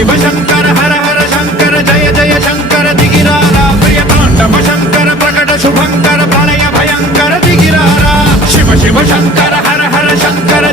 शिव शंकर हर हर शंकर जय जय शंकर दिगिरारा प्रिय तांडव शंकर प्रकट शुभंकर प्रलय भयंकर दिगिरारा शिव शिव शंकर हर हर शंकर